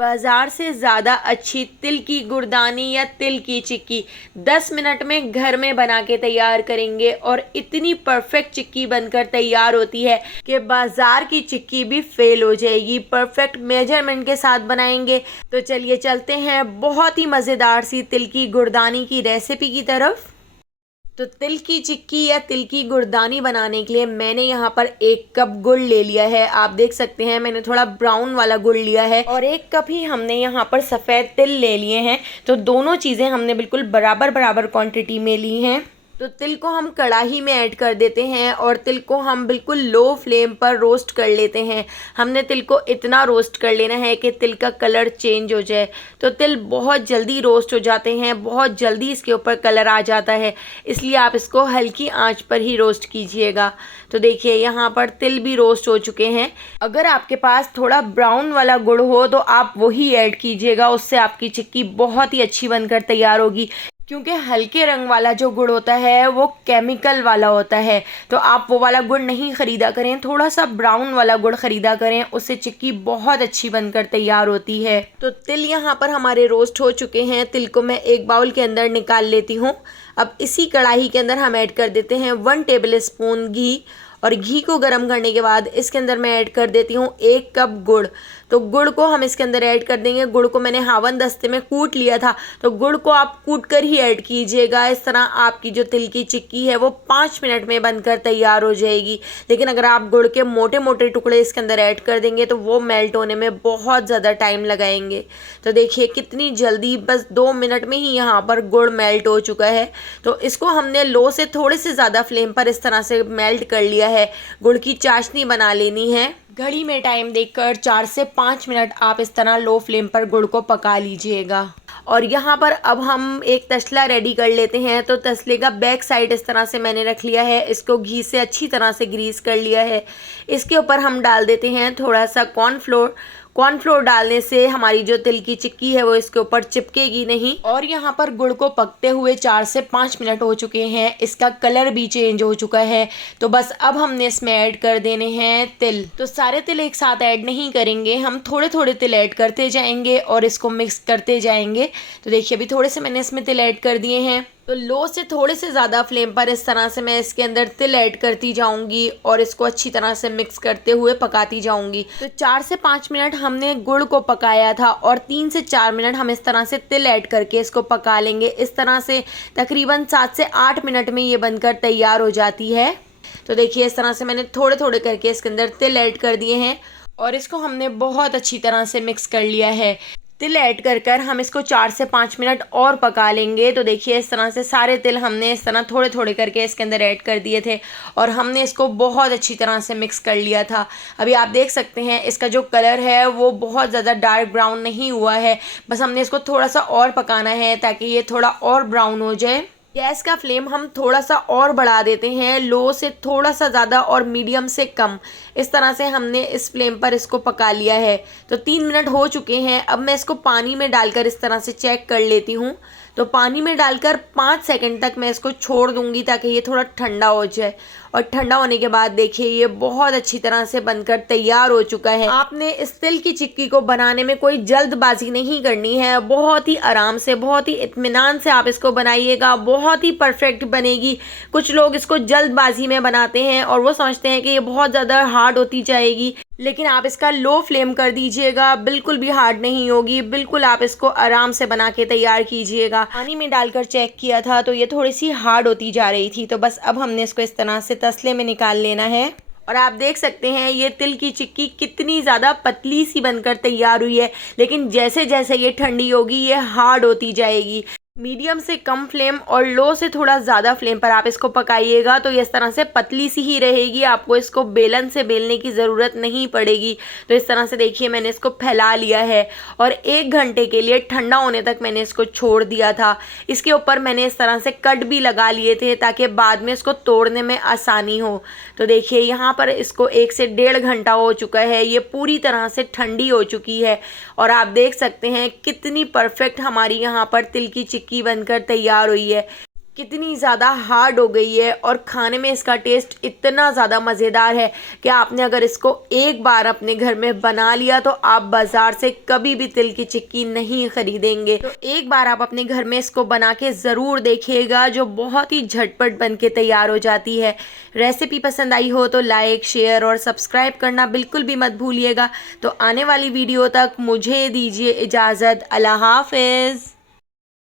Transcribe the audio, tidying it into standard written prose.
बाज़ार से ज़्यादा अच्छी तिल की गुड़दानी या तिल की चिक्की 10 मिनट में घर में बना के तैयार करेंगे और इतनी परफेक्ट चिक्की बनकर तैयार होती है कि बाज़ार की चिक्की भी फेल हो जाएगी। परफेक्ट मेजरमेंट के साथ बनाएंगे। तो चलिए चलते हैं बहुत ही मज़ेदार सी तिल की गुड़दानी की रेसिपी की तरफ। तो तिल की चिक्की या तिल की गुड़दानी बनाने के लिए मैंने यहाँ पर 1 कप गुड़ ले लिया है। आप देख सकते हैं मैंने थोड़ा ब्राउन वाला गुड़ लिया है और 1 कप ही हमने यहाँ पर सफ़ेद तिल ले लिए हैं। तो दोनों चीज़ें हमने बिल्कुल बराबर बराबर क्वांटिटी में ली हैं। तो तिल को हम कढ़ाई में ऐड कर देते हैं और तिल को हम बिल्कुल लो फ्लेम पर रोस्ट कर लेते हैं। हमने तिल को इतना रोस्ट कर लेना है कि तिल का कलर चेंज हो जाए। तो तिल बहुत जल्दी रोस्ट हो जाते हैं, बहुत जल्दी इसके ऊपर कलर आ जाता है, इसलिए आप इसको हल्की आंच पर ही रोस्ट कीजिएगा। तो देखिए यहाँ पर तिल भी रोस्ट हो चुके हैं। अगर आपके पास थोड़ा ब्राउन वाला गुड़ हो तो आप वही ऐड कीजिएगा, उससे आपकी चिक्की बहुत ही अच्छी बनकर तैयार होगी। क्योंकि हल्के रंग वाला जो गुड़ होता है वो केमिकल वाला होता है, तो आप वो वाला गुड़ नहीं ख़रीदा करें, थोड़ा सा ब्राउन वाला गुड़ ख़रीदा करें, उससे चिक्की बहुत अच्छी बनकर तैयार होती है। तो तिल यहाँ पर हमारे रोस्ट हो चुके हैं। तिल को मैं एक बाउल के अंदर निकाल लेती हूँ। अब इसी कढ़ाई के अंदर हम ऐड कर देते हैं 1 टेबल स्पून घी और घी को गर्म करने के बाद इसके अंदर मैं ऐड कर देती हूँ 1 कप गुड़। तो गुड़ को हम इसके अंदर ऐड कर देंगे। गुड़ को मैंने हावन दस्ते में कूट लिया था, तो गुड़ को आप कूट कर ही ऐड कीजिएगा। इस तरह आपकी जो तिल की चिक्की है वो 5 मिनट में बनकर तैयार हो जाएगी। लेकिन अगर आप गुड़ के मोटे मोटे टुकड़े इसके अंदर ऐड कर देंगे तो वो मेल्ट होने में बहुत ज़्यादा टाइम लगाएंगे। तो देखिए कितनी जल्दी, बस 2 मिनट में ही यहाँ पर गुड़ मेल्ट हो चुका है। तो इसको हमने लो से थोड़े से ज़्यादा फ्लेम पर इस तरह से मेल्ट कर लिया है। गुड़ की चाशनी बना लेनी है। घड़ी में टाइम देखकर 4 से 5 मिनट आप इस तरह लो फ्लेम पर गुड़ को पका लीजिएगा। और यहाँ पर अब हम एक तसला रेडी कर लेते हैं। तो तसले का बैक साइड इस तरह से मैंने रख लिया है, इसको घी से अच्छी तरह से ग्रीस कर लिया है। इसके ऊपर हम डाल देते हैं थोड़ा सा कॉर्नफ्लोर। कॉर्नफ्लोर डालने से हमारी जो तिल की चिक्की है वो इसके ऊपर चिपकेगी नहीं। और यहाँ पर गुड़ को पकते हुए 4 से 5 मिनट हो चुके हैं, इसका कलर भी चेंज हो चुका है। तो बस अब हमने इसमें ऐड कर देने हैं तिल। तो सारे तिल एक साथ ऐड नहीं करेंगे, हम थोड़े थोड़े तिल ऐड करते जाएंगे और इसको मिक्स करते जाएंगे। तो देखिए अभी थोड़े से मैंने इसमें तिल ऐड कर दिए हैं। तो लो से थोड़े से ज़्यादा फ्लेम पर इस तरह से मैं इसके अंदर तिल ऐड करती जाऊंगी और इसको अच्छी तरह से मिक्स करते हुए पकाती जाऊंगी। तो 4 से 5 मिनट हमने गुड़ को पकाया था और 3 से 4 मिनट हम इस तरह से तिल ऐड करके इसको पका लेंगे। इस तरह से तकरीबन 7 से 8 मिनट में ये बनकर तैयार हो जाती है। तो देखिए इस तरह से मैंने थोड़े थोड़े करके इसके अंदर तिल ऐड कर दिए हैं और इसको हमने बहुत अच्छी तरह से मिक्स कर लिया है। तिल ऐड कर हम इसको 4 से 5 मिनट और पका लेंगे। तो देखिए इस तरह से सारे तिल हमने इस तरह थोड़े थोड़े करके इसके अंदर ऐड कर दिए थे और हमने इसको बहुत अच्छी तरह से मिक्स कर लिया था। अभी आप देख सकते हैं इसका जो कलर है वो बहुत ज़्यादा डार्क ब्राउन नहीं हुआ है, बस हमने इसको थोड़ा सा और पकाना है ताकि ये थोड़ा और ब्राउन हो जाए। गैस का फ्लेम हम थोड़ा सा और बढ़ा देते हैं, लो से थोड़ा सा ज़्यादा और मीडियम से कम। इस तरह से हमने इस फ्लेम पर इसको पका लिया है। तो 3 मिनट हो चुके हैं। अब मैं इसको पानी में डालकर इस तरह से चेक कर लेती हूँ। तो पानी में डालकर 5 सेकंड तक मैं इसको छोड़ दूँगी ताकि ये थोड़ा ठंडा हो जाए। और ठंडा होने के बाद देखिए ये बहुत अच्छी तरह से बनकर तैयार हो चुका है। आपने इस तिल की चिक्की को बनाने में कोई जल्दबाजी नहीं करनी है, बहुत ही आराम से, बहुत ही इत्मीनान से आप इसको बनाइएगा, बहुत ही परफेक्ट बनेगी। कुछ लोग इसको जल्दबाजी में बनाते हैं और वो समझते हैं कि ये बहुत ज़्यादा हार्ड होती जाएगी, लेकिन आप इसका लो फ्लेम कर दीजिएगा, बिल्कुल भी हार्ड नहीं होगी। बिल्कुल आप इसको आराम से बना के तैयार कीजिएगा। पानी में डालकर चेक किया था तो ये थोड़ी सी हार्ड होती जा रही थी। तो बस अब हमने इसको इस तरह से तसले में निकाल लेना है और आप देख सकते हैं ये तिल की चिक्की कितनी ज़्यादा पतली सी बनकर तैयार हुई है। लेकिन जैसे जैसे ये ठंडी होगी ये हार्ड होती जाएगी। मीडियम से कम फ्लेम और लो से थोड़ा ज़्यादा फ्लेम पर आप इसको पकाइएगा तो इस तरह से पतली सी ही रहेगी। आपको इसको बेलन से बेलने की ज़रूरत नहीं पड़ेगी। तो इस तरह से देखिए मैंने इसको फैला लिया है और 1 घंटे के लिए ठंडा होने तक मैंने इसको छोड़ दिया था। इसके ऊपर मैंने इस तरह से कट भी लगा लिए थे ताकि बाद में इसको तोड़ने में आसानी हो। तो देखिए यहाँ पर इसको 1 से 1.5 घंटा हो चुका है, ये पूरी तरह से ठंडी हो चुकी है और आप देख सकते हैं कितनी परफेक्ट हमारी यहाँ पर तिल की चिक्की बनकर तैयार हुई है। कितनी ज़्यादा हार्ड हो गई है और खाने में इसका टेस्ट इतना ज़्यादा मज़ेदार है कि आपने अगर इसको एक बार अपने घर में बना लिया तो आप बाज़ार से कभी भी तिल की चिक्की नहीं खरीदेंगे। तो एक बार आप अपने घर में इसको बना के ज़रूर देखिएगा, जो बहुत ही झटपट बन के तैयार हो जाती है। रेसिपी पसंद आई हो तो लाइक, शेयर और सब्सक्राइब करना बिल्कुल भी मत भूलिएगा। तो आने वाली वीडियो तक मुझे दीजिए इजाज़त। अल्लाह हाफ़िज़।